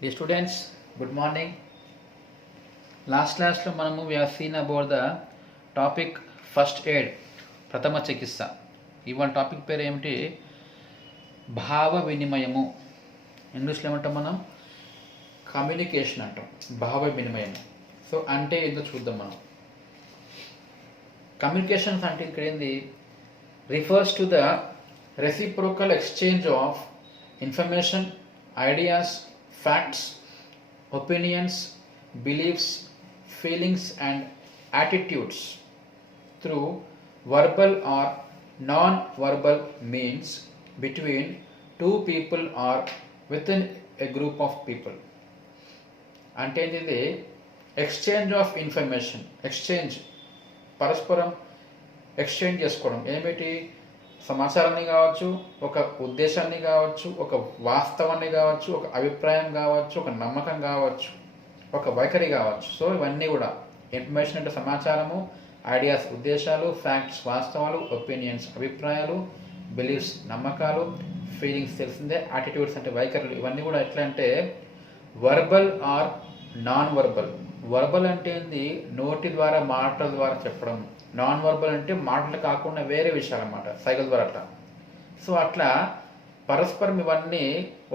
Dear students, good morning. Last class lo manamu we have seen about the topic first aid, prathama chikitsa. ఇవాళ topic పేరు ఏమిటి? భావ వినిమయము. ఇంగ్లీష్లో ఏమంటాం మనం? కమ్యూనికేషన్ అంటాం. భావ వినిమయం. సో అంటే ఏంటో చూద్దాం మనం. కమ్యూనికేషన్స్ అంటే ఇక్కడ ఏంది? Refers to the reciprocal exchange of information, ideas, facts, opinions, beliefs, feelings and attitudes through verbal or non-verbal means between two people or within a group of people. అంటే ఇది ఎక్స్చేంజ్ ఆఫ్ ఇన్ఫర్మేషన్. ఎక్స్చేంజ్ పరస్పరం exchange చేసుకోవడం. ఏమిటి? సమాచారాన్ని కావచ్చు, ఒక ఉద్దేశాన్ని కావచ్చు, ఒక వాస్తవాన్ని కావచ్చు, ఒక అభిప్రాయం కావచ్చు, ఒక నమ్మకం కావచ్చు, ఒక వైఖరి కావచ్చు. సో ఇవన్నీ కూడా ఇన్ఫర్మేషన్ అంటే సమాచారము, ఐడియాస్ ఉద్దేశాలు, ఫ్యాక్ట్స్ వాస్తవాలు, ఒపీనియన్స్ అభిప్రాయాలు, బిలీఫ్స్ నమ్మకాలు, ఫీలింగ్స్ తెలిసిందే, యాటిట్యూడ్స్ అంటే వైఖరులు. ఇవన్నీ కూడా ఎట్లా అంటే verbal or non verbal. Verbal అంటే ఏంది? నోటి ద్వారా మాటల ద్వారా చెప్పడం. నాన్ వర్బల్ అంటే మాటలు కాకుండా వేరే విషయాలు అన్నమాట, సైగల ద్వారా అట్లా. సో అట్లా పరస్పరం ఇవన్నీ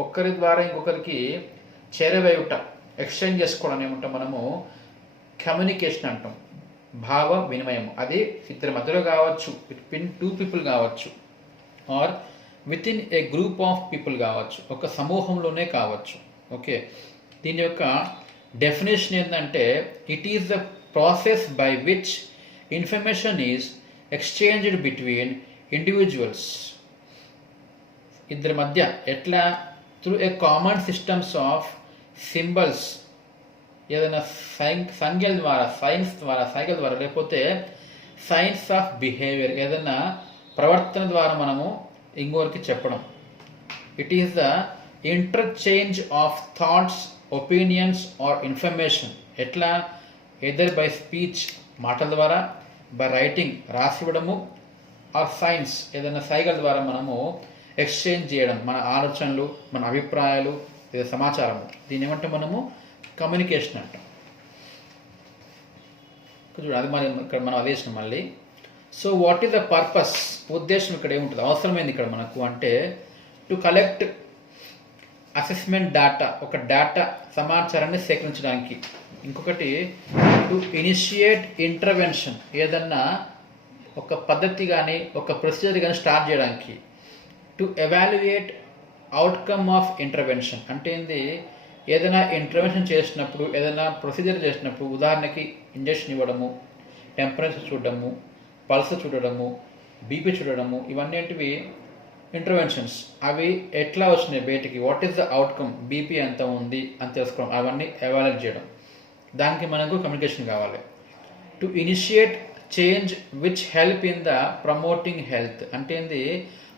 ఒక్కరి ద్వారా ఇంకొకరికి చేరవేయుట, ఎక్స్చేంజ్ చేసుకోవడం ఏమంటాం మనము? కమ్యూనికేషన్ అంటాం. భావ వినిమయం. అది ఇద్దరి మధ్యలో కావచ్చు, బిట్వీన్ టూ పీపుల్ కావచ్చు, or within a group of people కావచ్చు, ఒక సమూహంలోనే కావచ్చు. ఓకే, దీని యొక్క డెఫినేషన్ ఏంటంటే it is the process by which information is exchanged between individuals. ఇద్దరి మధ్య ఎట్లా? Through a common systems of symbols, ఏదైనా సంఖ్యల ద్వారా, సైన్స్ ద్వారా, సైకిల్ ద్వారా, లేకపోతే సైన్స్ ఆఫ్ బిహేవియర్, ఏదైనా ప్రవర్తన ద్వారా మనము ఇంకొకరికి చెప్పడం. It is the interchange of thoughts, opinions or information. ఎట్లా? ఎదర్ బై స్పీచ్ మాటల ద్వారా, బై రైటింగ్ రాసివ్వడము, ఆర్ సైన్స్ ఏదైనా సైగల ద్వారా మనము ఎక్స్చేంజ్ చేయడం, మన ఆలోచనలు, మన అభిప్రాయాలు లేదా సమాచారము. దీని ఏమంటే మనము కమ్యూనికేషన్ అంటాం. అది మరి ఇక్కడ మనం అదే చేసినాం మళ్ళీ. So what is the purpose? ఉద్దేశం ఇక్కడ ఏముంటుంది? అవసరమైంది ఇక్కడ మనకు అంటే టు కలెక్ట్ అసెస్మెంట్ డేటా, ఒక డేటా సమాచారాన్ని సేకరించడానికి. ఇంకొకటి టు ఇనిషియేట్ ఇంటర్వెన్షన్, ఏదన్నా ఒక పద్ధతి కానీ ఒక ప్రొసీజర్ కానీ స్టార్ట్ చేయడానికి. To evaluate outcome of intervention అంటే ఏంది? ఏదైనా ఇంటర్వెన్షన్ చేసినప్పుడు, ఏదైనా ప్రొసీజర్ చేసినప్పుడు, ఉదాహరణకి ఇంజెక్షన్ ఇవ్వడము, టెంపరేచర్ చూడడము, పల్స్ చూడడము, బీపీ చూడడము, ఇవన్నీ ఏంటివి? ఇంటర్వెన్షన్స్. అవి ఎట్లా వచ్చినాయి బయటికి? What is the outcome? BP ఎంత ఉంది అని తెలుసుకోవడం, అవన్నీ ఎవాల్యుయేట్ చేయడం. దానికి మనకు కమ్యూనికేషన్ కావాలి. To initiate change which help in the promoting health అంటే ఏంది?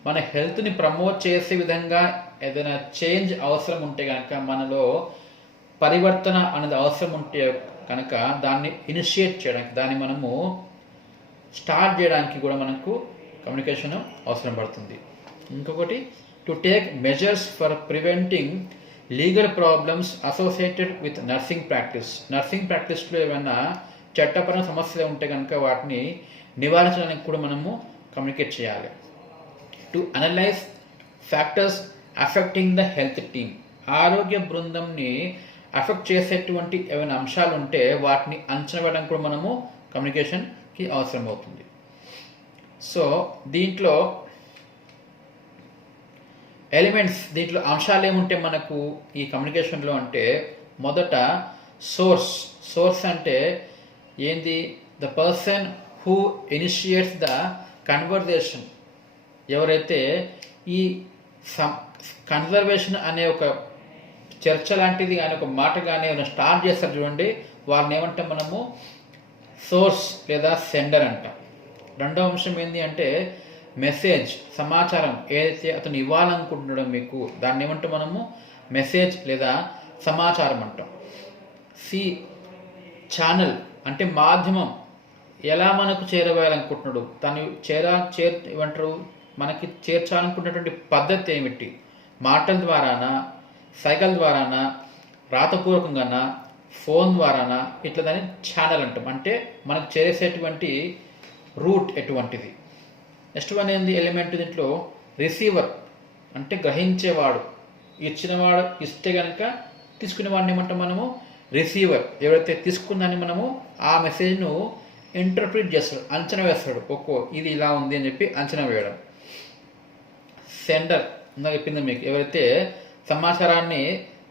మన హెల్త్ని ప్రమోట్ చేసే విధంగా ఏదైనా చేంజ్ అవసరం ఉంటే కనుక, మనలో పరివర్తన అనేది అవసరం ఉంటే కనుక దాన్ని ఇనిషియేట్ చేయడానికి, దాన్ని మనము స్టార్ట్ చేయడానికి కూడా మనకు కమ్యూనికేషన్ అవసరం పడుతుంది. ఇంకొకటి to take measures for preventing legal problems associated with nursing practice. Nursing ప్రాక్టీస్లో ఏమైనా చట్టపరమైన సమస్యలు ఉంటే కనుక వాటిని నివారించడానికి కూడా మనము కమ్యూనికేట్ చేయాలి. To analyse factors affecting the health team. ఆరోగ్య బృందంని అఫెక్ట్ చేసేటువంటి ఏమైనా అంశాలు ఉంటే వాటిని అంచనా వేయడానికి కూడా మనము కమ్యూనికేషన్కి అవసరం అవుతుంది. సో దీంట్లో ఎలిమెంట్స్, దీంట్లో అంశాలు ఏముంటే మనకు ఈ కమ్యూనికేషన్లో అంటే మొదట సోర్స్. సోర్స్ అంటే ఏంది? The person who initiates the conversation. ఎవరైతే ఈ కన్వర్జేషన్ అనే ఒక చర్చ లాంటిది కానీ, ఒక మాట కానీ ఏమైనా స్టార్ట్ చేస్తారు చూడండి, వారిని ఏమంటాం మనము? సోర్స్ లేదా సెండర్ అంటాం. రెండవ అంశం ఏంటి అంటే మెసేజ్, సమాచారం ఏదైతే అతను ఇవ్వాలనుకుంటున్నాడో మీకు, దాన్ని ఏమంటాం మనము? మెసేజ్ లేదా సమాచారం అంటాం. సి ఛానల్ అంటే మాధ్యమం, ఎలా మనకు చేరవేయాలనుకుంటున్నాడు, తను ఏమంటారు, మనకి చేర్చాలనుకున్నటువంటి పద్ధతి ఏమిటి? మాటల ద్వారానా, సైగల ద్వారానా, రాతపూర్వకంగానా, ఫోన్ ద్వారానా, ఇట్లా దాన్ని ఛానల్ అంటాం. అంటే మనకు చేసేటువంటి రూట్ ఎటువంటిది. నెక్స్ట్ వన్ ఏంది ఎలిమెంట్ దీంట్లో రిసీవర్, అంటే గ్రహించేవాడు. ఇచ్చినవాడు ఇస్తే కనుక తీసుకునేవాడిని ఏమంటాం మనము రిసీవర్. ఎవరైతే తీసుకుందని మనము ఆ మెసేజ్ను ఇంటర్ప్రిట్ చేస్తాడు, అంచనా వేస్తాడు. ఇది ఇలా ఉంది అని చెప్పి అంచనా వేయడం. సెండర్ ఇందాక చెప్పింది మీకు, ఎవరైతే సమాచారాన్ని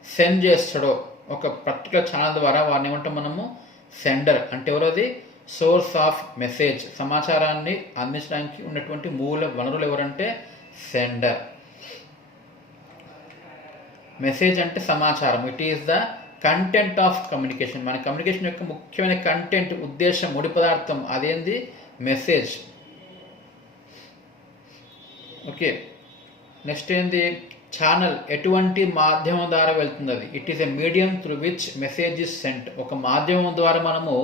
సెండ్ చేస్తాడో ఒక పర్టికులర్ ఛానల్ ద్వారా వారిని ఏమంటాం మనము సెండర్. అంటే ఎవరది సోర్స్ ఆఫ్ మెసేజ్, సమాచారాన్ని అందించడానికి ఉన్నటువంటి మూల వనరులు ఎవరంటే సెండర్. మెసేజ్ అంటే సమాచారం, it is the content of communication. మన కమ్యూనికేషన్ యొక్క ముఖ్యమైన కంటెంట్, ఉద్దేశం, ముడి పదార్థం అదేంది మెసేజ్. ఓకే, నెక్స్ట్ ఏంది ఛానల్, ఎటువంటి మాధ్యమం ద్వారా వెళ్తుంది అది. It is a medium through which message is sent. ఒక మాధ్యమం ద్వారా మనము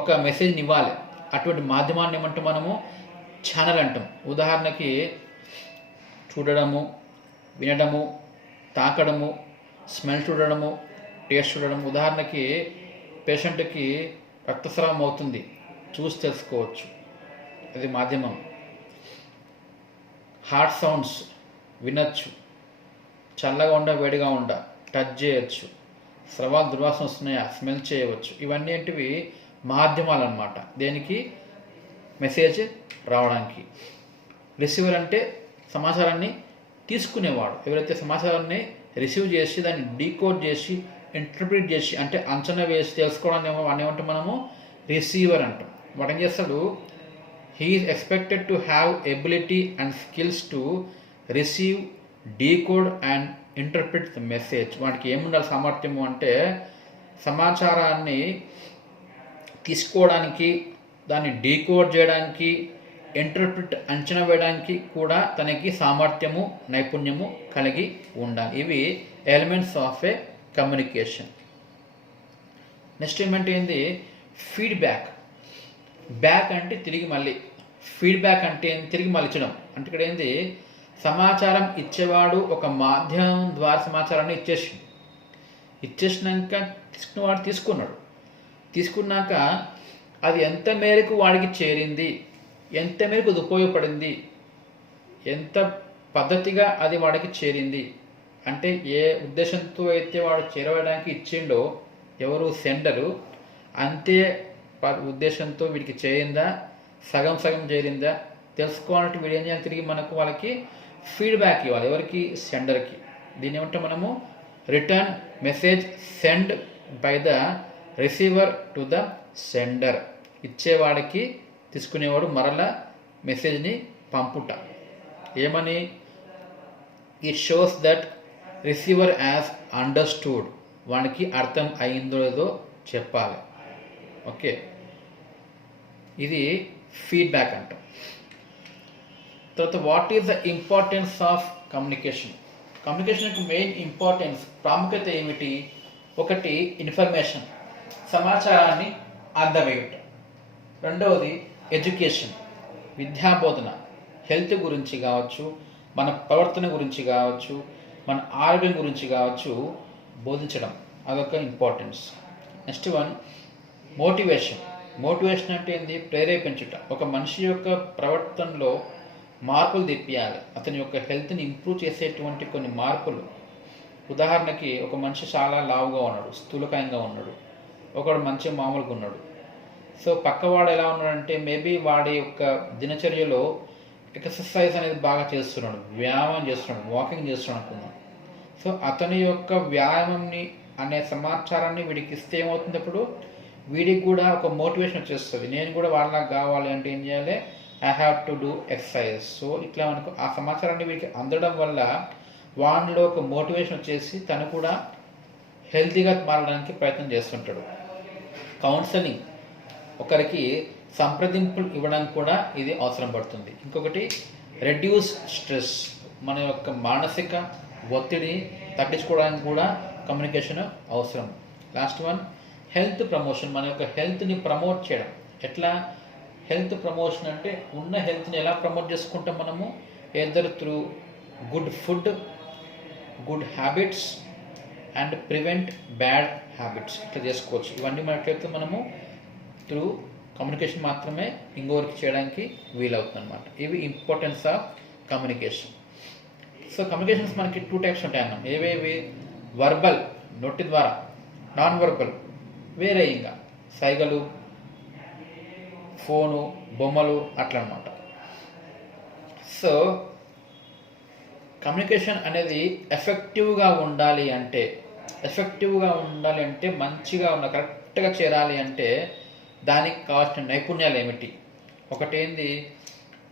ఒక మెసేజ్ని ఇవ్వాలి, అటువంటి మాధ్యమాన్ని ఏమంటాం మనము ఛానల్ అంటాం. ఉదాహరణకి చూడడము, వినడము, తాకడము, స్మెల్ చూడడము, టేస్ట్ చూడడం. ఉదాహరణకి పేషెంట్కి రక్తస్రావం అవుతుంది, చూసి తెలుసుకోవచ్చు, అది మాధ్యమం. హార్ట్ సౌండ్స్ వినొచ్చు, చల్లగా ఉండ వేడిగా ఉండ టచ్ చేయొచ్చు, స్రవాలు దుర్వాసన వస్తున్నాయా స్మెల్ చేయవచ్చు. ఇవన్నీ ఏంటివి మాధ్యమాలు అన్నమాట, దేనికి మెసేజ్ రావడానికి. రిసీవర్ అంటే సమాచారాన్ని తీసుకునేవాడు. ఎవరైతే సమాచారాన్ని రిసీవ్ చేసి దాన్ని డీకోడ్ చేసి ఇంటర్ప్రిట్ చేసి అంటే అంచనా వేసి తెలుసుకోవడానికి వాడిని ఏమంటాం మనము రిసీవర్ అంటాం. వాడు ఏం చేస్తాడు, he is expected to have ability and skills to receive, decode and interpret the message. వాడికి ఏముండాలి సామర్థ్యము అంటే సమాచారాన్ని తీసుకోవడానికి, దాన్ని డీకోడ్ చేయడానికి, ఇంటర్ప్రిట్ అంచనా వేయడానికి కూడా తనకి సామర్థ్యము, నైపుణ్యము కలిగి ఉండాలి. ఇవి elements of A communication. Next element ఏంది ఫీడ్బ్యాక్. బ్యాక్ అంటే తిరిగి మళ్ళీ, ఫీడ్బ్యాక్ అంటే తిరిగి మళ్ళించడం. అంటే ఇక్కడ ఏంది సమాచారం ఇచ్చేవాడు ఒక మాధ్యమం ద్వారా సమాచారాన్ని ఇచ్చేసినాక తీసుకున్నవాడు తీసుకున్నాక అది ఎంత మేరకు వాడికి చేరింది, ఎంత మేరకు అది ఉపయోగపడింది, ఎంత పద్ధతిగా అది వాడికి చేరింది, అంటే ఏ ఉద్దేశంతో అయితే వాడు చేరవేయడానికి ఇచ్చిండో ఎవరు సెండరు, అంతే ఉద్దేశంతో వీడికి చేరిందా, సగం చేరిందా తెలుసుకోవాలంటే వీడు ఏం చేయాలి, తిరిగి మనకు వాళ్ళకి ఫీడ్బ్యాక్ ఇవ్వాలి. ఎవరికి సెండర్కి. దీని ఏమంటే మనము return message send by the receiver to the sender. ఇచ్చేవాడికి తీసుకునేవాడు మరలా మెసేజ్ని పంపుట. ఏమని, it shows that receiver has understood, వానికి అర్థం అయిందో లేదో చెప్పాలి. ఓకే, ఇది ఫీడ్బ్యాక్ అంటాం. తర్వాత what is the importance of communication. కమ్యూనికేషన్కి మెయిన్ ఇంపార్టెన్స్, ప్రాముఖ్యత ఏమిటి? ఒకటి ఇన్ఫర్మేషన్, సమాచారాన్ని అందవేయుట. రెండవది ఎడ్యుకేషన్, విద్యాబోధన, హెల్త్ గురించి కావచ్చు, మన ప్రవర్తన గురించి కావచ్చు, మన ఆరోగ్యం గురించి కావచ్చు బోధించడం, అదొక importance. Next one motivation. Motivation అంటే ఏంది? ప్రేరేపించుట. ఒక మనిషి యొక్క ప్రవర్తనలో మార్పులు తెప్పియాలి, అతని యొక్క హెల్త్ని ఇంప్రూవ్ చేసేటువంటి కొన్ని మార్పులు. ఉదాహరణకి ఒక మనిషి చాలా లావుగా ఉన్నాడు, స్థూలకాయంగా ఉన్నాడు, ఒకడు మంచి మామూలుగా ఉన్నాడు. సో పక్కవాడు ఎలా ఉన్నాడంటే మేబీ వాడి యొక్క దినచర్యలో ఎక్సర్సైజ్ అనేది బాగా చేస్తున్నాడు, వ్యాయామం చేస్తున్నాడు, వాకింగ్ చేస్తున్నాడు అనుకుందాం. సో అతని యొక్క వ్యాయామంని అనే సమాచారాన్ని వీడికి ఇస్తే ఏమవుతుంది, అప్పుడు వీడికి కూడా ఒక మోటివేషన్ వచ్చేస్తుంది. నేను కూడా వాళ్ళకి కావాలి అంటే ఏం చేయాలి, I have to do exercise. So ఇట్లా మనకు ఆ సమాచారాన్ని వీడికి అందడం వల్ల వాడిలో ఒక మోటివేషన్ వచ్చేసి తను కూడా హెల్తీగా మారడానికి ప్రయత్నం చేస్తుంటాడు. కౌన్సిలింగ్, ఒకరికి సంప్రదింపులు ఇవ్వడానికి కూడా ఇది అవసరం పడుతుంది. ఇంకొకటి రెడ్యూస్ స్ట్రెస్, మన యొక్క మానసిక ఒత్తిడిని తగ్గించుకోవడానికి కూడా కమ్యూనికేషన్ అవసరం. లాస్ట్ వన్ హెల్త్ ప్రమోషన్, మన యొక్క హెల్త్ని ప్రమోట్ చేయడం. ఎట్లా హెల్త్ ప్రమోషన్ అంటే ఉన్న హెల్త్ని ఎలా ప్రమోట్ చేసుకుంటాం మనము, either through good food, good habits, and prevent bad habits ఇట్లా చేసుకోవచ్చు. ఇవన్నీ మనకైతే మనము త్రూ కమ్యూనికేషన్ మాత్రమే ఇంకొకరికి చేయడానికి వీలవుతుంది అనమాట. ఇవి importance of communication. So communications మనకి 2 టైప్స్ ఉంటాయి అన్నాం. ఏవేవి? వర్బల్ నోటి ద్వారా, నాన్ వర్బల్ వేరే ఇంకా సైగలు, ఫోను, బొమ్మలు అట్లా అనమాట. సో కమ్యూనికేషన్ అనేది ఎఫెక్టివ్గా ఉండాలి అంటే మంచిగా కరెక్ట్గా చేరాలి అంటే దానికి కావాల్సిన నైపుణ్యాలు ఏమిటి? ఒకటేంది,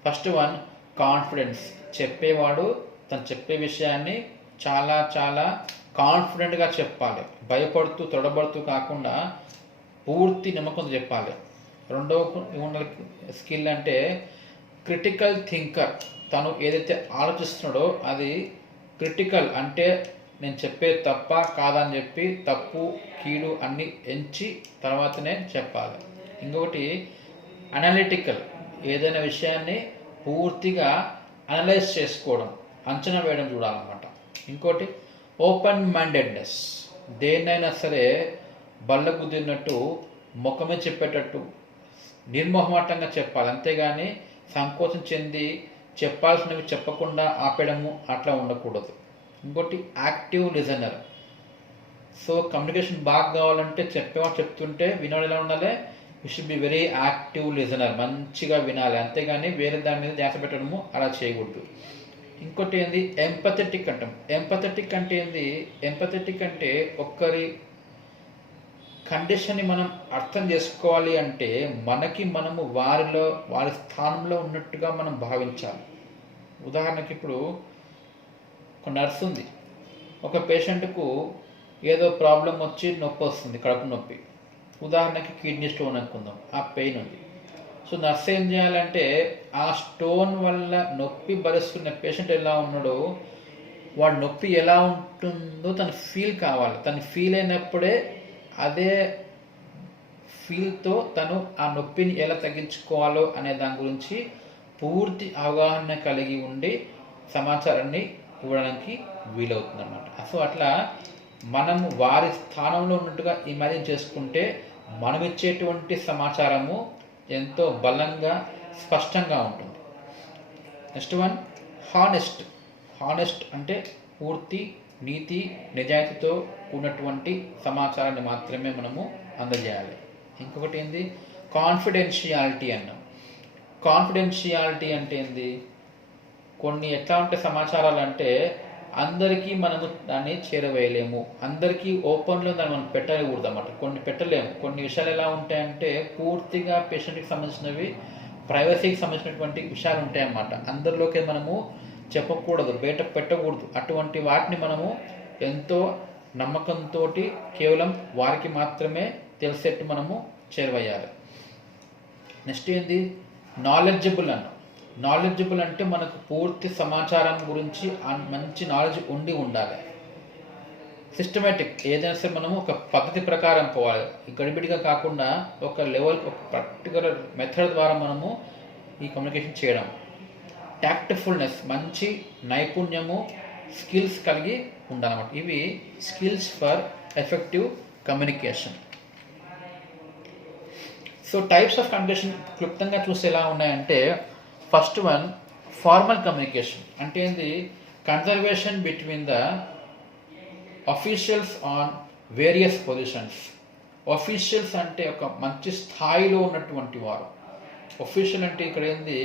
ఫస్ట్ వన్ కాన్ఫిడెన్స్. చెప్పేవాడు తను చెప్పే విషయాన్ని చాలా చాలా కాన్ఫిడెంట్గా చెప్పాలి, భయపడుతూ తొడబడుతూ కాకుండా పూర్తి నమ్మకంతో చెప్పాలి. రెండవ స్కిల్ అంటే క్రిటికల్ థింకర్. తను ఏదైతే ఆలోచిస్తున్నాడో అది క్రిటికల్ అంటే నేను చెప్పేది తప్ప కాదని చెప్పి తప్పు కీడు అన్ని ఎంచి తర్వాతనే చెప్పాలి. ఇంకొకటి అనలిటికల్, ఏదైనా విషయాన్ని పూర్తిగా అనలైజ్ చేసుకోవడం, అంచనా వేయడం చూడాలన్నమాట. ఇంకోటి ఓపెన్ మైండెడ్నెస్, దేన్నైనా సరే బల్ల కుదిరినట్టు ముఖమే చెప్పేటట్టు నిర్మోహమాటంగా చెప్పాలి, అంతేగాని సంకోచం చెంది చెప్పాల్సినవి చెప్పకుండా ఆపేయడము అట్లా ఉండకూడదు. ఇంకోటి యాక్టివ్ లిజనర్. సో కమ్యూనికేషన్ బాగా కావాలంటే చెప్పేవాడు చెప్తుంటే వినోడు ఎలా ఉండాలి? You should be very active listener, మంచిగా వినాలి, అంతేగాని వేరే దాని మీద ధ్యాస పెట్టడము అలా చేయకూడదు. ఇంకోటి ఏంది, ఎంపథెటిక్ అంటాం. ఎంపథెటిక్ అంటే ఏంది? ఎంపథెటిక్ అంటే ఒక్కరి కండిషన్ని మనం అర్థం చేసుకోవాలి అంటే మనము వారి స్థానంలో ఉన్నట్టుగా మనం భావించాలి. ఉదాహరణకి ఇప్పుడు ఒక నర్స్ ఉంది, ఒక పేషెంట్కు ఏదో ప్రాబ్లం వచ్చి నొప్పి వస్తుంది, కడుపు నొప్పి, ఉదాహరణకి కిడ్నీ స్టోన్ అనుకుందాం, ఆ పెయిన్ ఉంది. సో నర్స్ ఏం చేయాలంటే ఆ స్టోన్ వల్ల నొప్పి భరిస్తున్న పేషెంట్ ఎలా ఉన్నాడో వాడు నొప్పి ఎలా ఉంటుందో తను ఫీల్ కావాలి. తను ఫీల్ అయినప్పుడే అదే ఫీల్తో తను ఆ నొప్పిని ఎలా తగ్గించుకోవాలో అనే దాని గురించి పూర్తి అవగాహన కలిగి ఉండి సమాచారాన్ని ఇవ్వడానికి వీలవుతుంది అన్నమాట. సో అట్లా మనము వారి స్థానంలో ఉన్నట్టుగా ఇమాజిన్ చేసుకుంటే మనం ఇచ్చేటువంటి సమాచారము ఎంతో బలంగా స్పష్టంగా ఉంటుంది. Next one honest. హానెస్ట్ అంటే పూర్తి నీతి నిజాయితీతో కూడినటువంటి సమాచారాన్ని మాత్రమే మనము అందజేయాలి. ఇంకొకటి ఏంది, కాన్ఫిడెన్షియాలిటీ అన్నాం. కాన్ఫిడెన్షియాలిటీ అంటే ఏంది? కొన్ని ఎట్లా ఉంటే సమాచారాలు అంటే అందరికీ మనము దాన్ని చేరవేయలేము, అందరికీ ఓపెన్లో దాన్ని మనం పెట్టకూడదు అన్నమాట. కొన్ని పెట్టలేము. కొన్ని విషయాలు ఎలా ఉంటాయంటే పూర్తిగా పేషెంట్కి సంబంధించినవి, ప్రైవసీకి సంబంధించినటువంటి విషయాలు ఉంటాయన్నమాట. అందరిలోకి మనము చెప్పకూడదు, బయట పెట్టకూడదు. అటువంటి వాటిని మనము ఎంతో నమ్మకంతో కేవలం వారికి మాత్రమే తెలిసేట్టు మనము చేరవేయాలి. నెక్స్ట్ ఏంది, నాలెడ్జబుల్ అన్నాం. నాలెడ్జబుల్ అంటే మనకు పూర్తి సమాచారం గురించి మంచి నాలెడ్జ్ ఉండాలి. సిస్టమేటిక్, ఏదైనా సరే మనము ఒక పద్ధతి ప్రకారం పోవాలి, గడిబిడిగా కాకుండా ఒక లెవెల్, ఒక పర్టికులర్ మెథడ్ ద్వారా మనము ఈ కమ్యూనికేషన్ చేయడం. టాక్ట్ఫుల్నెస్, మంచి నైపుణ్యము, స్కిల్స్ కలిగి ఉండాలన్నమాట. ఇవి skills for effective communication. So types of communication క్లుప్తంగా చూస్తే ఎలా ఉన్నాయంటే, ఫస్ట్ వన్ ఫార్మల్ కమ్యూనికేషన్ అంటే ఏంది, conservation between the officials on various positions. Officials అంటే ఒక మంచి స్థాయిలో ఉన్నటువంటి వారు. అఫీషియల్ అంటే ఇక్కడ ఏంది,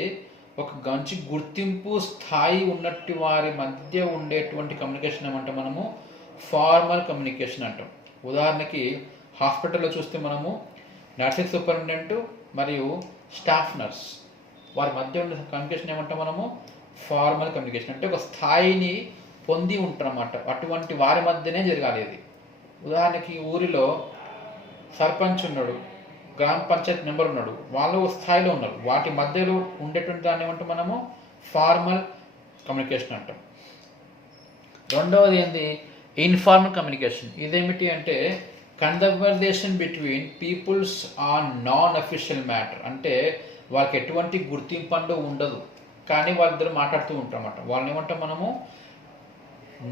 ఒక మంచి గుర్తింపు స్థాయి ఉన్నట్టు వారి మధ్య ఉండేటువంటి కమ్యూనికేషన్ ఏమంటే మనము ఫార్మల్ కమ్యూనికేషన్ అంటాం. ఉదాహరణకి హాస్పిటల్లో చూస్తే మనము నర్సింగ్ సూపరింటెండెంట్ మరియు స్టాఫ్ నర్స్ వారి మధ్య ఉండే కమ్యూనికేషన్ ఏమంటాం మనము ఫార్మల్ కమ్యూనికేషన్. అంటే ఒక స్థాయిని పొంది ఉంటారన్నమాట, అటువంటి వారి మధ్యనే జరగాలి ఇది. ఉదాహరణకి ఊరిలో సర్పంచ్ ఉన్నాడు, గ్రామ పంచాయత్ మెంబర్ ఉన్నాడు, వాళ్ళు స్థాయిలో ఉన్నారు, వాటి మధ్యలో ఉండేటువంటి దాన్ని ఏమంటాం మనము ఫార్మల్ కమ్యూనికేషన్ అంటాం. రెండవది ఏంది, ఇన్ఫార్మల్ కమ్యూనికేషన్. ఇదేమిటి అంటే conversation between peoples on non official matter. అంటే వాళ్ళకి ఎటువంటి గుర్తింపు అంటూ ఉండదు, కానీ వాళ్ళిద్దరు మాట్లాడుతూ ఉంటారన్నమాట. వాళ్ళని ఏమంటాం మనము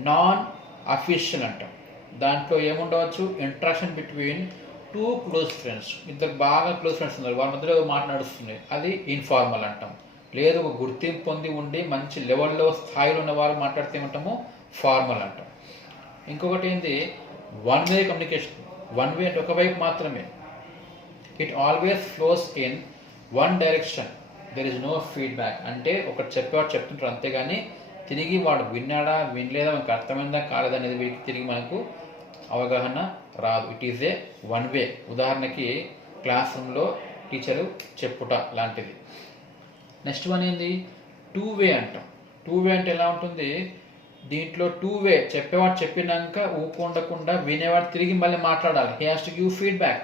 నాన్ అఫీషియల్ అంటాం. దాంట్లో ఏముండవచ్చు, interaction between two close friends, ఇద్దరు బాగా క్లోజ్ ఫ్రెండ్స్ ఉన్నారు, వాళ్ళ మధ్యలో మాట్లాడుస్తుంది, అది ఇన్ఫార్మల్ అంటాం. లేదు ఒక గుర్తింపు పొంది ఉండి మంచి లెవెల్లో స్థాయిలో ఉన్న వాళ్ళు మాట్లాడితే ఏమంటాము, ఫార్మల్ అంటాం. ఇంకొకటి ఏంటి, one way communication. One way అంటే ఒకవైపు మాత్రమే. It always flows in one direction, there is no feedback. అంటే ఒకటి చెప్పేవాడు చెప్తుంటారు, అంతేగాని తిరిగి వాడు విన్నాడా వినలేదా, మనకు అర్థమైందా కాలేదా అనేది వీటికి తిరిగి మనకు అవగాహన రాదు. It is a one way. ఉదాహరణకి క్లాస్ రూమ్లో టీచరు చెప్పుట లాంటిది. నెక్స్ట్ వన్ ఏంది, టూ వే అంటాం. టూ వే అంటే ఎలా ఉంటుంది, దీంట్లో టూ వే, చెప్పేవాడు చెప్పినాక ఊకుండకుండా వినేవాడు తిరిగి మళ్ళీ మాట్లాడాలి. He has to give feedback.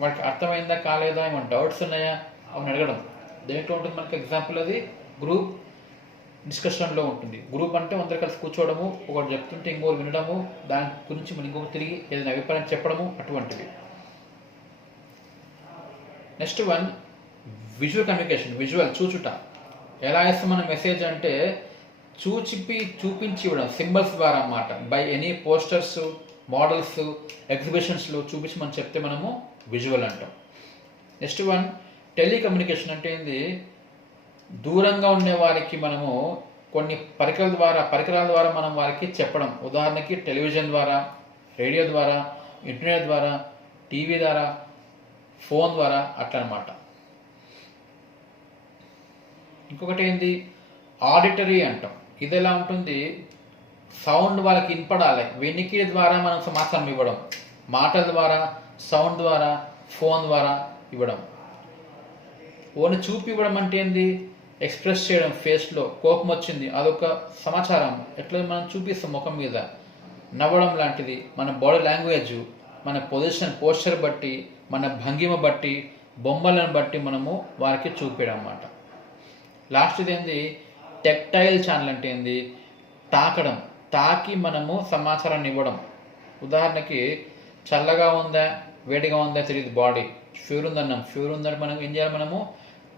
వాడికి అర్థమైందా కాలేదా, ఏమైనా డౌట్స్ ఉన్నాయా అని అడగడం. దేంట్లో ఉంటుంది మనకి ఎగ్జాంపుల్, అది గ్రూప్ డిస్కషన్లో ఉంటుంది. గ్రూప్ అంటే అందరు కలిసి కూర్చోవడము, ఒకటి చెప్తుంటే ఇంకొకరు వినడము, దాని గురించి మనం ఇంకొకరు తిరిగి ఏదైనా అభిప్రాయం చెప్పడము, అటువంటివి. Next one, visual communication. Visual, చూచుట. ఎలా ఇస్తాం మనం మెసేజ్ అంటే చూపించి ఇవ్వడం, సింబల్స్ ద్వారా అన్నమాట. బై ఎనీ పోస్టర్స్, మోడల్స్, ఎగ్జిబిషన్స్లో చూపించి మనం చెప్తే మనము విజువల్ అంటాం. నెక్స్ట్ వన్, టెలికమ్యూనికేషన్ అంటే ఏంది, దూరంగా ఉండే వారికి మనము కొన్ని పరికరాల ద్వారా మనం వారికి చెప్పడం. ఉదాహరణకి టెలివిజన్ ద్వారా, రేడియో ద్వారా, ఇంటర్నెట్ ద్వారా, టీవీ ద్వారా, ఫోన్ ద్వారా, అట్లా అనమాట. ఇంకొకటి ఏంది, ఆడిటరీ అంటాం. ఇది ఎలా ఉంటుంది, సౌండ్ వాళ్ళకి వినపడాలి, వెనికి ద్వారా మనం సమాచారం ఇవ్వడం. మాటల ద్వారా, సౌండ్ ద్వారా, ఫోన్ ద్వారా ఇవ్వడం. ఓన్లీ చూపి ఇవ్వడం అంటే ఏంది, ఎక్స్ప్రెస్ చేయడం, ఫేస్లో కోపం వచ్చింది, అదొక సమాచారం. ఎట్లా మనం చూపిస్తాం ముఖం మీద. నవ్వడం లాంటిది, మన బాడీ లాంగ్వేజ్, మన పొజిషన్, పోస్చర్ బట్టి, మన భంగిమ బట్టి, బొమ్మలను బట్టి మనము వారికి చూపించడం అన్నమాట. లాస్ట్ ఇది ఏంది, టెక్టైల్ ఛానల్ అంటే ఏంది, తాకడం, తాకి మనము సమాచారాన్ని ఇవ్వడం. ఉదాహరణకి చల్లగా ఉందా వేడిగా ఉందా తెలియదు, బాడీ ఫ్యూర్ ఉందన్నాం, ఫ్యూర్ ఉందంటే మనం ఏం చేయాలి, మనము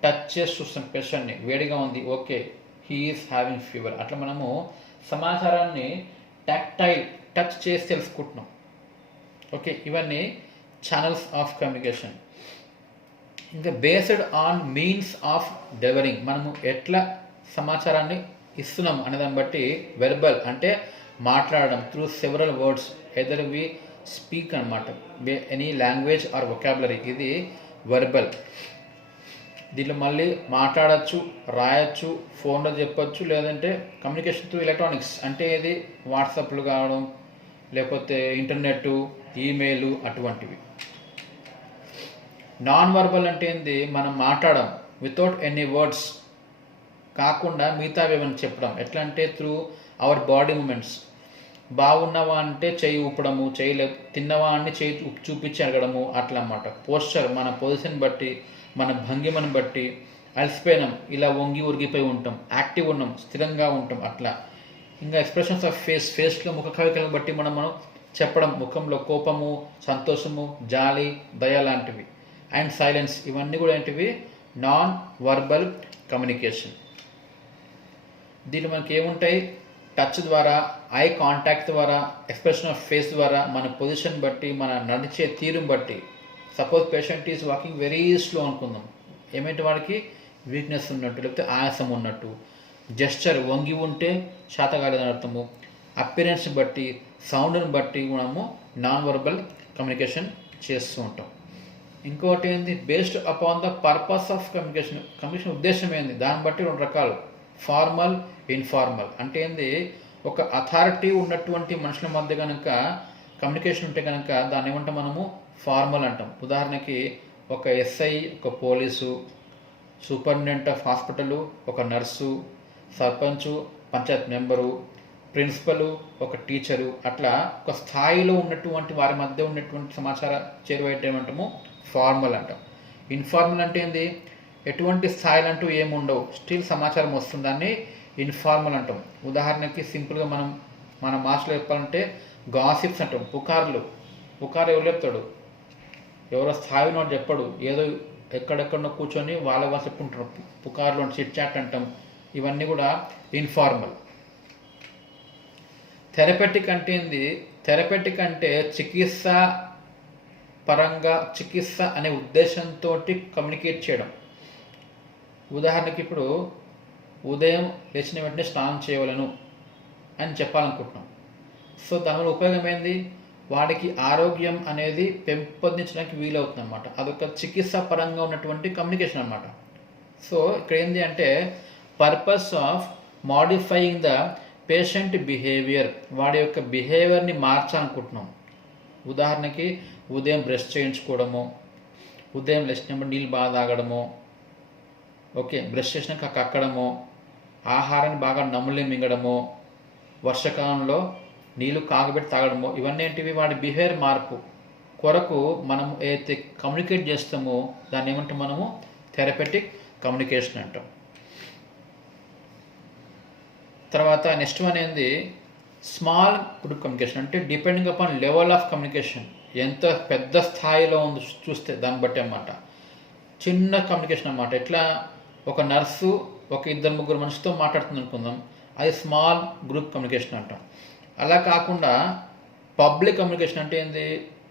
టచ్ చేసి చూస్తాం పేషెంట్ని, వేడిగా ఉంది, okay he is having fever. అట్లా మనము సమాచారాన్ని టాక్టైల్, టచ్ చేసి తెలుసుకుంటున్నాం. ఓకే, ఇవన్నీ ఛానల్స్ ఆఫ్ కమ్యూనికేషన్. ఇంకా based on means of delivering, మనము ఎట్లా సమాచారాన్ని ఇస్తున్నాం అనే దాన్ని బట్టి వెర్బల్ అంటే మాట్లాడడం, through several words, either we speak అనమాట, ఎనీ లాంగ్వేజ్ ఆర్ వొకాబులరీ, ఇది వెర్బల్. దీంట్లో మళ్ళీ మాట్లాడచ్చు, రాయొచ్చు, ఫోన్లో చెప్పొచ్చు, లేదంటే కమ్యూనికేషన్ త్రూ ఎలక్ట్రానిక్స్ అంటే ఇది వాట్సాప్లు కావడం, లేకపోతే ఇంటర్నెట్, ఈమెయిల్, అటువంటివి. నాన్ వర్బల్ అంటే ఏంది, మనం మాట్లాడడం వితౌట్ ఎనీ వర్డ్స్, కాకుండా మిగతా ఏమైనా చెప్పడం. ఎట్లా అంటే త్రూ అవర్ బాడీ మూమెంట్స్. బాగున్నావా అంటే చెయ్యి ఊపడము, తిన్నవా అని చెయ్యి చూపించి అడగడము, అట్లా అన్నమాట. పోస్చర్, మన పొజిషన్ బట్టి, మన భంగిమను బట్టి, అలసిపోయినాం, ఇలా వంగి ఉరిగిపోయి ఉంటాం, యాక్టివ్ ఉన్నాం, స్థిరంగా ఉంటాం, అట్లా. ఇంకా ఎక్స్ప్రెషన్స్ ఆఫ్ ఫేస్లో ముఖ కవలికలను బట్టి మనం చెప్పడం, ముఖంలో కోపము, సంతోషము, జాలి, దయ లాంటివి. అండ్ సైలెన్స్, ఇవన్నీ కూడా ఏంటివి, నాన్ వర్బల్ కమ్యూనికేషన్. దీంట్లో మనకి ఏముంటాయి, టచ్ ద్వారా, ఐ కాంటాక్ట్ ద్వారా, ఎక్స్ప్రెషన్ ఆఫ్ ఫేస్ ద్వారా, మన పొజిషన్ బట్టి, మన నడిచే తీరుని బట్టి. Suppose patient is walking very slow అనుకుందాం, ఏమంటే వాడికి వీక్నెస్ ఉన్నట్టు, లేకపోతే ఆయాసం ఉన్నట్టు. జెస్చర్, వంగి ఉంటే శాతకాలేదని అర్థము. అపిరెన్స్ని బట్టి, సౌండ్ని బట్టి మనము నాన్ వర్బల్ కమ్యూనికేషన్ చేస్తూ ఉంటాం. ఇంకోటి ఏంది, based upon the purpose of communication. Communication ఉద్దేశం ఏంది, దాన్ని బట్టి రెండు రకాలు, ఫార్మల్, ఇన్ఫార్మల్. అంటే ఏంది, ఒక అథారిటీ ఉన్నటువంటి మనుషుల మధ్య కనుక కమ్యూనికేషన్ ఉంటే కనుక దాన్ని ఏమంటాం మనము, ఫార్మల్ అంటాం. ఉదాహరణకి ఒక ఎస్ఐ, ఒక పోలీసు, సూపరింటెండెంట్ ఆఫ్ హాస్పిటల్, ఒక nurse, sarpanch, panchayat member, principal, ఒక టీచరు, అట్లా ఒక స్థాయిలో ఉన్నటువంటి వారి మధ్య ఉన్నటువంటి సమాచార చేరువైతే ఏమంటాము, ఫార్మల్ అంటాం. ఇన్ఫార్మల్ అంటే ఏంది, ఎటువంటి స్థాయిలు అంటూ ఏముండవు, స్టిల్ సమాచారం వస్తుంది, దాన్ని ఇన్ఫార్మల్ అంటాం. ఉదాహరణకి సింపుల్గా మన భాషలో చెప్పాలంటే గాసిప్స్ అంటాం, పుకార్లు. పుకారు ఎవరు చెప్తాడు, ఎవరో స్థాయి నోటి చెప్పడు, ఏదో ఎక్కడెక్కడో కూర్చొని వాళ్ళ చెప్పుకుంటారు, పుకార్లు, చిట్ చాట్ అంటాం. ఇవన్నీ కూడా ఇన్ఫార్మల్. థెరపెటిక్ అంటే ఏంది, థెరపెటిక్ అంటే చికిత్స పరంగా, చికిత్స అనే ఉద్దేశంతో కమ్యూనికేట్ చేయడం. ఉదాహరణకి ఇప్పుడు ఉదయం లేచిన వెంటనే స్నానం చేయవలను అని చెప్పాలనుకుంటున్నాం. సో దానివల్ల ఉపయోగం ఏంది, వాడికి ఆరోగ్యం అనేది పెంపొందించడానికి వీలవుతుంది అనమాట. అదొక చికిత్స పరంగా ఉన్నటువంటి కమ్యూనికేషన్ అనమాట. సో ఇక్కడ ఏంటి అంటే purpose of modifying the patient behaviour, వాడి యొక్క బిహేవియర్ని మార్చాలనుకుంటున్నాం. ఉదాహరణకి ఉదయం బ్రష్ చేయించుకోవడము, ఉదయం లేచినప్పుడు నీళ్ళు బాగా తాగడము, ఓకే, బ్రష్ చేసినాక కక్కడము, ఆహారాన్ని బాగా నమ్ములే మింగడము, వర్షాకాలంలో నీళ్ళు కాగబెట్టి తాగడము, ఇవన్నీ ఏంటివి వాడి బిహేవియర్ మార్పు కొరకు మనం ఏదైతే కమ్యూనికేట్ చేస్తామో దాన్ని ఏమంటాం మనము థెరపెటిక్ కమ్యూనికేషన్ అంటాం. తర్వాత నెక్స్ట్ వన్ ఏంది స్మాల్ గ్రూప్ కమ్యూనికేషన్. అంటే depending upon level of communication, ఎంత పెద్ద స్థాయిలో ఉంది చూస్తే దాన్ని బట్టి అన్నమాట. చిన్న కమ్యూనికేషన్ అన్నమాట. ఎట్లా ఒక నర్సు ఒక 2-3 మనిషితో మాట్లాడుతుంది అనుకుందాం, అది స్మాల్ గ్రూప్ కమ్యూనికేషన్ అంటాం. అలా కాకుండా పబ్లిక్ కమ్యూనికేషన్ అంటే ఏంది,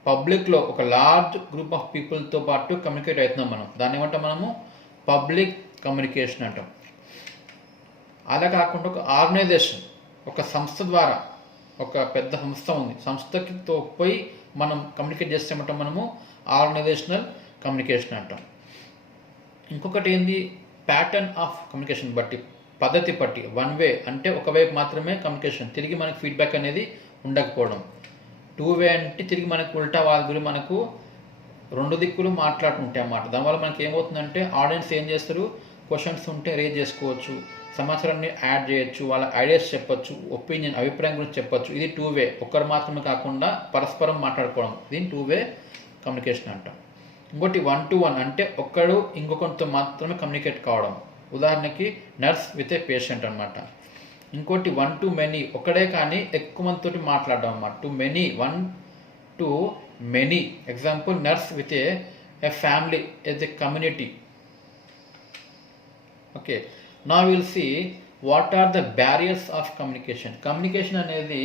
పబ్లిక్లో ఒక లార్జ్ గ్రూప్ ఆఫ్ పీపుల్తో పాటు కమ్యూనికేట్ అవుతున్నాం మనం, దాన్ని ఏమంటాం మనము పబ్లిక్ కమ్యూనికేషన్ అంటాం. అలా కాకుండా ఒక ఆర్గనైజేషన్, ఒక సంస్థ ద్వారా, ఒక పెద్ద సంస్థ ఉంది, సంస్థతో పోయి మనం కమ్యూనికేట్ చేస్తామంటాం మనము ఆర్గనైజేషనల్ కమ్యూనికేషన్ అంటాం. ఇంకొకటి ఏంది ప్యాటర్న్ ఆఫ్ కమ్యూనికేషన్ బట్టి, పద్ధతి బట్టి. వన్ వే అంటే ఒకవైపు మాత్రమే కమ్యూనికేషన్, తిరిగి మనకు ఫీడ్బ్యాక్ అనేది ఉండకపోవడం. 2 వే అంటే తిరిగి మనకు ఉల్టా వాళ్ళ గురించి మనకు 2 దిక్కులు మాట్లాడుకుంటాయి అన్నమాట. దానివల్ల మనకి ఏమవుతుందంటే ఆడియన్స్ ఏం చేస్తారు, క్వశ్చన్స్ ఉంటే రేజ్ చేసుకోవచ్చు, సమాచారాన్ని యాడ్ చేయొచ్చు, వాళ్ళ ఐడియాస్ చెప్పొచ్చు, ఒపీనియన్ అభిప్రాయం గురించి చెప్పొచ్చు. ఇది 2 వే, ఒక్కరు మాత్రమే కాకుండా పరస్పరం మాట్లాడుకోవడం, దీన్ని 2 వే కమ్యూనికేషన్ అంటాం. ఇంకోటి 1-to-1 అంటే ఒక్కడు ఇంకొకరితో మాత్రమే కమ్యూనికేట్ కావడం. ఉదాహరణకి నర్స్ విత్ ఏ పేషెంట్ అనమాట. ఇంకోటి 1-to-many, ఒకడే కానీ ఎక్కువ మందితో మాట్లాడడం అన్నమాట. 1-to-many, 1-to-many. Example nurse with a family as a community. Okay, now will see what are the barriers of communication. Communication అనేది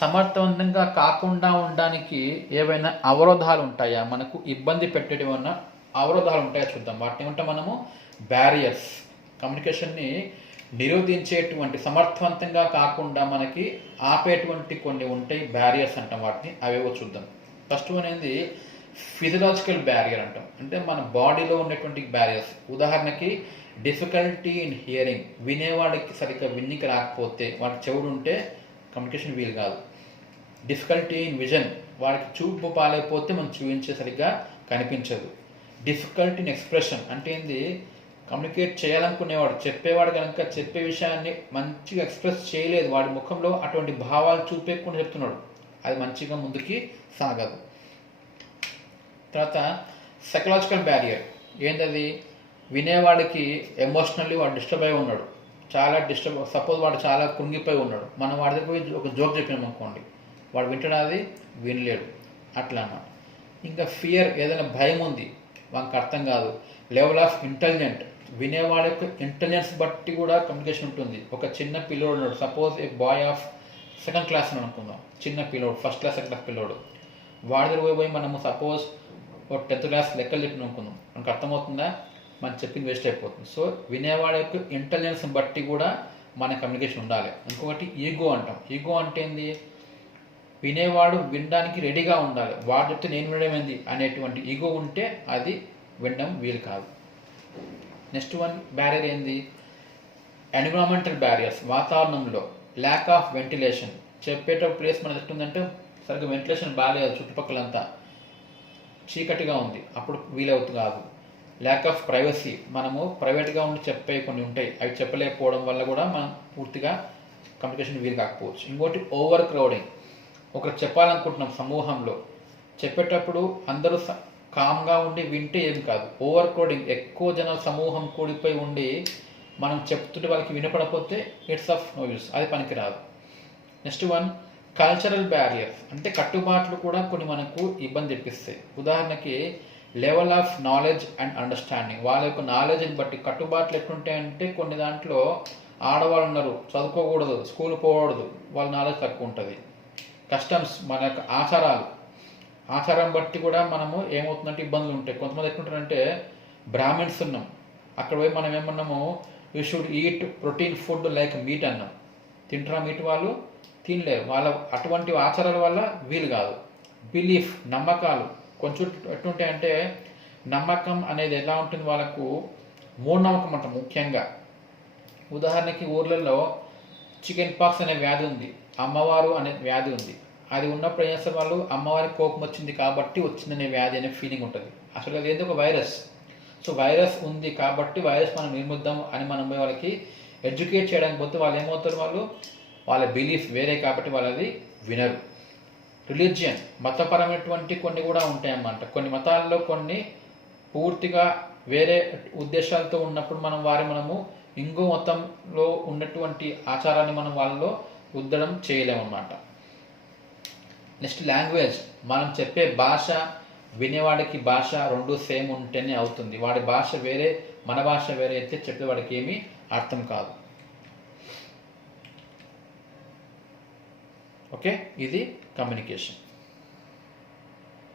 సమర్థవంతంగా కాకుండా ఉండడానికి ఏవైనా అవరోధాలు ఉంటాయా, మనకు ఇబ్బంది పెట్టేటివన్నా అవరోధాలు ఉంటాయా చూద్దాం. వాటిని ఏమంటాం మనము బ్యారియర్స్. కమ్యూనికేషన్ని నిరోధించేటువంటి, సమర్థవంతంగా కాకుండా మనకి ఆపేటువంటి కొన్ని ఉంటాయి, బ్యారియర్స్ అంటాం వాటిని. అవేవో చూద్దాం. ఫస్ట్ వన్ ఏంది ఫిజియలాజికల్ బ్యారియర్ అంటాం, అంటే మన బాడీలో ఉండేటువంటి బ్యారియర్స్. ఉదాహరణకి డిఫికల్టీ ఇన్ హియరింగ్, వినేవాడికి సరిగ్గా విన్నికి రాకపోతే, వాడికి చెవుడు ఉంటే కమ్యూనికేషన్ వీలు కాదు. డిఫికల్టీ ఇన్ విజన్, వాడికి చూపు పాలైపోతే మనం చూపించే సరిగ్గా కనిపించదు. డిఫికల్టీ ఇన్ ఎక్స్ప్రెషన్ అంటే ఏంది, కమ్యూనికేట్ చేయాలనుకునేవాడు, చెప్పేవాడు కనుక చెప్పే విషయాన్ని మంచిగా ఎక్స్ప్రెస్ చేయలేదు, వాడి ముఖంలో అటువంటి భావాలు చూపేయకుండా చెప్తున్నాడు, అది మంచిగా ముందుకి సాగదు. తర్వాత సైకలాజికల్ బ్యారియర్ ఏంటది, వినేవాడికి ఎమోషనల్లీ వాడు డిస్టర్బ్ అయి ఉన్నాడు, చాలా డిస్టర్బ్, సపోజ్ వాడు చాలా కుంగిపోయి ఉన్నాడు, మనం వాడి దగ్గర పోయి ఒక జోక్ చెప్పినాం అనుకోండి, వాడు వింటాడు, అది వినలేడు, అట్లా అన్నమాట. ఇంకా ఫియర్, ఏదైనా భయం ఉంది, వానికి అర్థం కాదు. లెవెల్ ఆఫ్ ఇంటెలిజెంట్, వినేవాడి యొక్క ఇంటెలిజెన్స్ బట్టి కూడా కమ్యూనికేషన్ ఉంటుంది. ఒక చిన్న పిల్లోడు ఉన్నాడు, suppose a boy of 2nd class అని అనుకుందాం, చిన్న పిల్లోడు, 1st క్లాస్ 2nd క్లాస్ పిల్లోడు, వాడి దగ్గర పోయి మనము సపోజ్ ఒక 10th క్లాస్ లెక్కలు చెప్పిన అనుకుందాం, మనకు అర్థమవుతుందా, మనం చెప్పింది వేస్ట్ అయిపోతుంది. సో వినేవాడి యొక్క ఇంటెలిజెన్స్ బట్టి కూడా మన కమ్యూనికేషన్ ఉండాలి. ఇంకొకటి ఈగో అంటాం. ఈగో అంటే ఏంది, వినేవాడు వినడానికి రెడీగా ఉండాలి, వాడు చెప్తే నేను వినడం ఏంది అనేటువంటి ఈగో ఉంటే అది వినడం వీలు కాదు. నెక్స్ట్ వన్ బ్యారియర్ ఏంది, ఎన్విరాన్మెంటల్ బ్యారియర్స్, వాతావరణంలో ల్యాక్ ఆఫ్ వెంటిలేషన్. చెప్పేటప్పుడు ప్లేస్ మనకి ఎట్టుందంటే సరిగ్గా వెంటిలేషన్ బాగాలేదు, చుట్టుపక్కలంతా చీకటిగా ఉంది, అప్పుడు వీలవుతుంది కాదు. ల్యాక్ ఆఫ్ ప్రైవసీ, మనము ప్రైవేట్గా ఉండి చెప్పే కొన్ని ఉంటాయి, అవి చెప్పలేకపోవడం వల్ల కూడా మనం పూర్తిగా కమ్యూనికేషన్ వీలు కాకపోవచ్చు. ఇంకోటి ఓవర్ క్రౌడింగ్, ఒకరు చెప్పాలనుకుంటున్నాం సమూహంలో, చెప్పేటప్పుడు అందరూ కామ్గా ఉండి వింటే ఏం కాదు. ఓవర్ క్రౌడింగ్, ఎక్కువ జనాల సమూహం కూడిపోయి ఉండి మనం చెప్తుంటే వాళ్ళకి వినపడకపోతే ఇట్స్ ఆఫ్ నో యూస్, అది పనికిరాదు. నెక్స్ట్ వన్ కల్చరల్ బ్యారియర్స్, అంటే కట్టుబాట్లు కూడా కొన్ని మనకు ఇబ్బంది తెప్పిస్తాయి. ఉదాహరణకి level of knowledge and understanding, వాళ్ళ యొక్క నాలెడ్జ్ని బట్టి కట్టుబాట్లు ఎట్లుంటాయంటే, కొన్ని దాంట్లో ఆడవాళ్ళు ఉన్నారు, చదువుకోకూడదు, స్కూల్ పోకూడదు, వాళ్ళ నాలెడ్జ్ తక్కువ ఉంటుంది. కస్టమ్స్, మన యొక్క ఆచారం బట్టి కూడా మనము ఏమవుతుందంటే ఇబ్బందులు ఉంటాయి. కొంతమంది ఎట్లుంటారంటే బ్రాహ్మిన్స్ ఉన్నాం, అక్కడ పోయి మనం ఏమన్నాము, you should eat protein food like meat అన్నాం. తింటారా మీట్? వాళ్ళు తినలేరు. వాళ్ళ అటువంటి ఆచారాల వల్ల వీలు కాదు. బిలీఫ్, నమ్మకాలు కొంచెం ఎట్లుంటాయంటే, నమ్మకం అనేది ఎలా ఉంటుంది వాళ్ళకు, మూఢనమ్మకం అంట ముఖ్యంగా. ఉదాహరణకి ఊర్లలో చికెన్ పాక్స్ అనే వ్యాధి ఉంది, అమ్మవారు అనే వ్యాధి ఉంది. అది ఉన్నప్పుడు ఏం చేస్తారు వాళ్ళు, అమ్మవారికి కోపం వచ్చింది కాబట్టి వచ్చిందనే వ్యాధి అనే ఫీలింగ్ ఉంటుంది. అసలు అది ఏంది, ఒక వైరస్. సో వైరస్ ఉంది కాబట్టి వైరస్ మనం నిర్మిద్దాం అని మనం వాళ్ళకి ఎడ్యుకేట్ చేయడానికి పోతే వాళ్ళు ఏమవుతారు, వాళ్ళ బిలీఫ్ వేరే కాబట్టి వాళ్ళది వినరు. రిలీజియన్, మతపరమైనటువంటి కొన్ని కూడా ఉంటాయన్నమాట. కొన్ని మతాల్లో కొన్ని పూర్తిగా వేరే ఉద్దేశాలతో ఉన్నప్పుడు మనము ఇంకో మతంలో ఉన్నటువంటి ఆచారాన్ని మనం వాళ్ళలో ఉద్దడం చేయలేమన్నమాట. నెక్స్ట్ లాంగ్వేజ్, మనం చెప్పే భాష వినేవాడికి భాష రెండు సేమ్ ఉంటేనే అవుతుంది. వాడి భాష వేరే, మన భాష వేరే అయితే చెప్పేవాడికి ఏమీ అర్థం కాదు. ఓకే, ఇది కమ్యూనికేషన్.